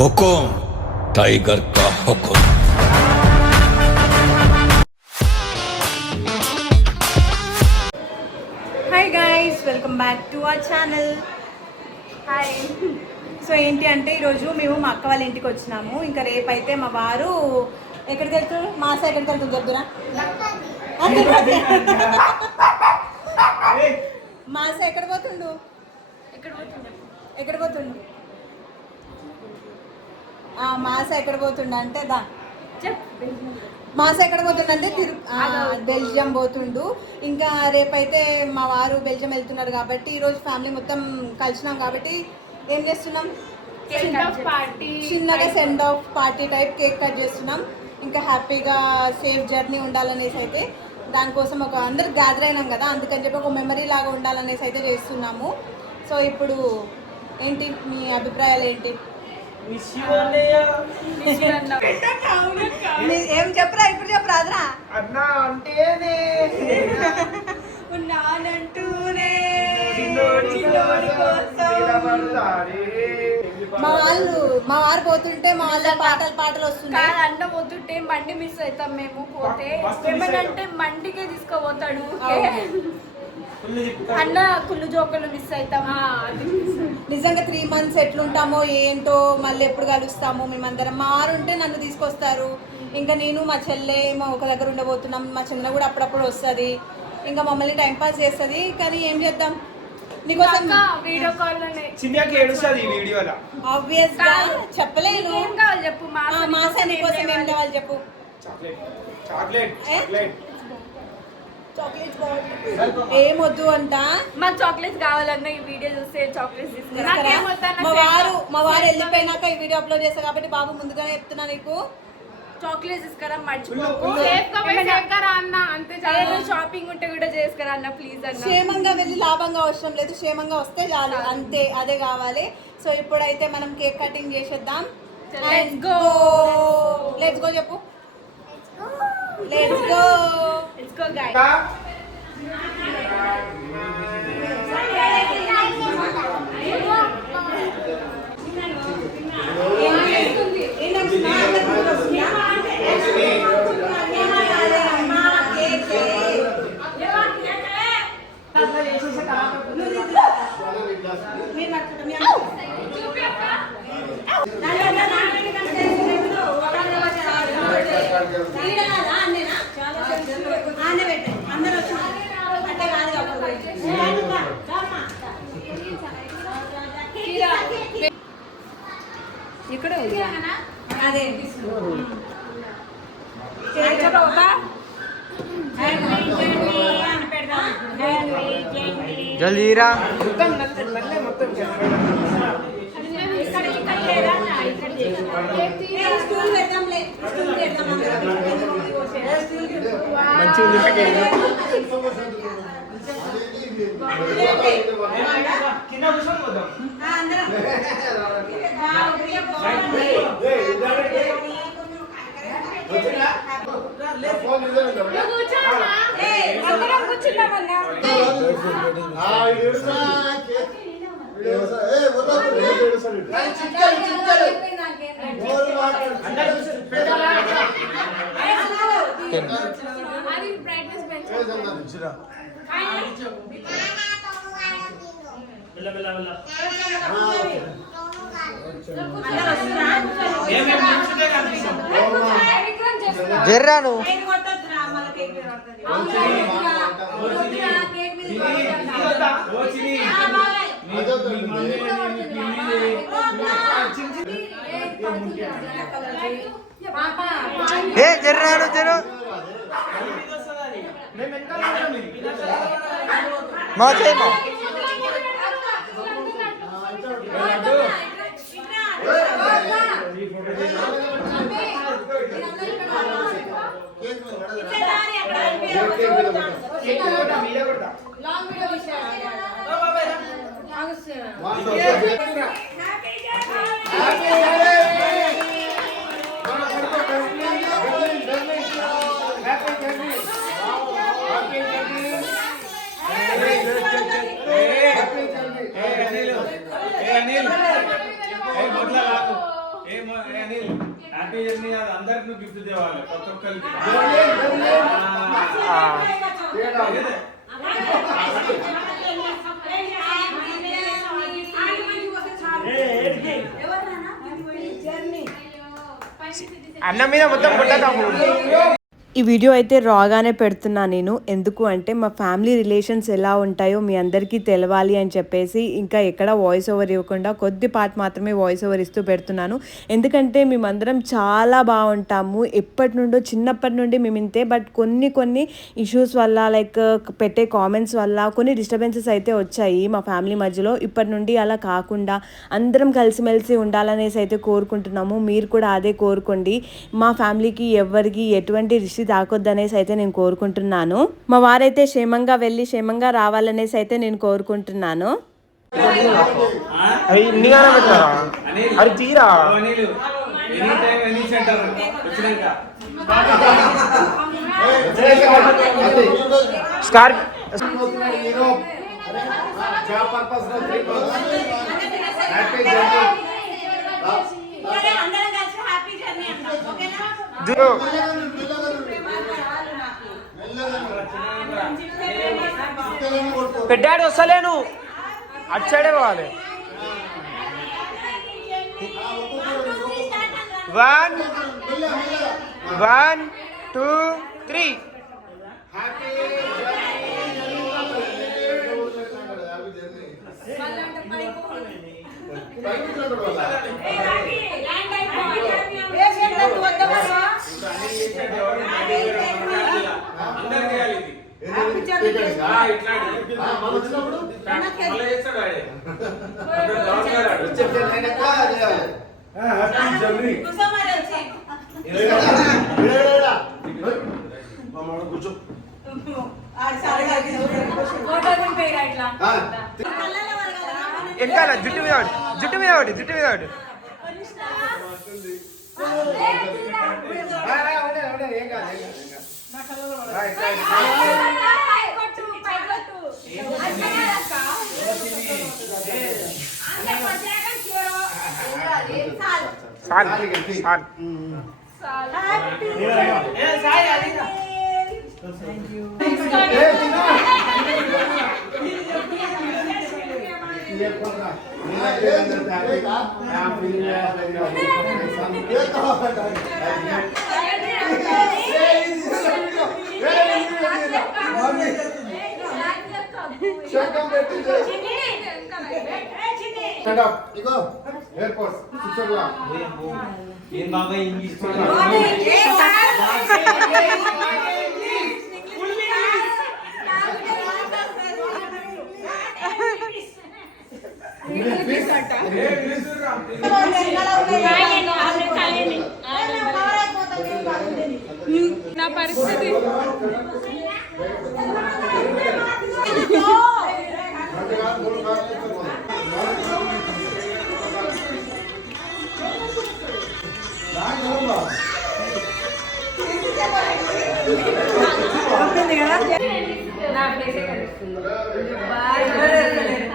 हुकुम tiger का हुकुम। Hi guys, welcome back to our channel. Hi. So ఏంటి అంటే ఈరోజు మేము మా అక్క వాళ్ళ ఇంటికి వచ్చినాము. ఇంకా రేపైతే మా వారు ఎక్కడికి వెళ్తారు? మాస ఎక్కడికి వెళ్తుంది చెప్తురా? మాస ఎక్కడ పోతుండు? ఎక్కడ పోతుండు? మాస ఎక్కడ పోతుండ అంటే దా మాస ఎక్కడ పోతుండంటే బెల్జియం పోతుండు. ఇంకా రేపైతే మా వారు బెల్జియం వెళ్తున్నారు కాబట్టి ఈరోజు ఫ్యామిలీ మొత్తం కలిసినాం కాబట్టి ఏం చేస్తున్నాం, చిన్నగా send off party type cake cut చేస్తున్నాం. ఇంకా హ్యాపీగా సేఫ్ జర్నీ ఉండాలనేసి అయితే దానికోసం ఒక అందరు గ్యాదర్ అయినాం కదా, అందుకని చెప్పి ఒక మెమరీ లాగా ఉండాలనేసి అయితే చేస్తున్నాము. సో ఇప్పుడు ఏంటి మీ అభిప్రాయాలు ఏంటి? ఏం చెప్పరా ఇప్పుడు చెప్పరా అదరా ఉన్నానంటూనే మా వారు పోతుంటే మా వాళ్ళ పాటలు వస్తున్నాయి. అన్న పోతుంటే మండి మిస్ అవుతాం మేము. పోతే ఏమనంటే మండికే తీసుకోపోతాడు. అన్న కుళ్ళు జోకలు మిస్ అవుతాం. నిజంగా 3 months ఎట్లుంటామో ఏంటో, మళ్ళీ ఎప్పుడు కలుస్తాము మేమందరం. మా వారు ఉంటే నన్ను తీసుకొస్తారు, ఇంకా నేను మా చెల్లె ఒక దగ్గర ఉండబోతున్నాం. మా చిన్న కూడా అప్పుడప్పుడు వస్తుంది, ఇంకా మమ్మల్ని టైంపాస్ చేస్తుంది. కానీ ఏం చేద్దాం, నీకోసం వీడియో కాల్ ఆబ్వియస్ గా చెప్పలేను. ఏం కావాలి చెప్పు? మాస నీకోసం ఏం కావాలి చెప్పు? ఏమొద్దు అంట. మా చాక్లెట్స్ కావాలన్నా ఈ వీడియో చూస్తే చాక్లెట్స్ తీసుకురా. మా వారు వెళ్ళిపోయినాక ఈ వీడియో అప్లోడ్ చేస్తా కాబట్టి బాబు ముందుగానే చెప్తున్నా, నీకు చాక్లెట్స్ తీసుకురా, మర్చిపోకు. షాపింగ్ ఉంటే కూడా చేసుకురా అన్న, ప్లీజ్ అన్న. క్షేమంగా వెళ్ళి లాభంగా అవసరం లేదు, క్షేమంగా వస్తే చాలు, అంతే, అదే కావాలి. సో ఇప్పుడైతే మనం కేక్ కటింగ్ చేసేద్దాం. లెట్స్ గో చెప్పు. Let's go guys. ఇక్కడ అదే జల్దీరా జర్రాను ఏ జర్రాను జరు మా చేయమా అనిల్ హ్యాపీ జర్నీ అది అందరికి నువ్వు గిఫ్ట్ తేవాలి ప్రతి ఒక్కరికి అన్నం మీద మొత్తం పుట్టకాము. ఈ వీడియో అయితే రాగానే పెడుతున్నా నేను. ఎందుకు అంటే మా ఫ్యామిలీ రిలేషన్స్ ఎలా ఉంటాయో మీ అందరికీ తెలవాలి అని చెప్పేసి ఇంకా ఎక్కడ వాయిస్ ఓవర్ ఇవ్వకుండా కొద్ది పార్ట్ మాత్రమే వాయిస్ ఓవర్ ఇస్తూ పెడుతున్నాను. ఎందుకంటే మేమందరం చాలా బాగుంటాము. ఎప్పటి నుండో చిన్నప్పటి నుండి మేము ఇంతే. బట్ కొన్ని ఇష్యూస్ వల్ల లైక్ పెట్టే కామెంట్స్ వల్ల కొన్ని డిస్టర్బెన్సెస్ అయితే వచ్చాయి మా ఫ్యామిలీ మధ్యలో. ఇప్పటి నుండి అలా కాకుండా అందరం కలిసిమెలిసి ఉండాలనేసి అయితే కోరుకుంటున్నాము. మీరు కూడా అదే కోరుకోండి. మా ఫ్యామిలీకి ఎవరికి ఎటువంటి రిషి తాకొద్దనేసి అయితే నేను కోరుకుంటున్నాను. మా వారైతే క్షేమంగా వెళ్ళి క్షేమంగా రావాలనేసి అయితే నేను కోరుకుంటున్నాను. అది తీరా Anil any time any centre వచ్చినాక స్కార్ప్ పెట్టాడు వస్తలేను అటు సైడే పోవాలి. 1 2 3 వెనకాల జుట్టు మీద ఒకటి ఏం బాబాయ్ ఇంగ్లీష్ నా పరిస్థితి నా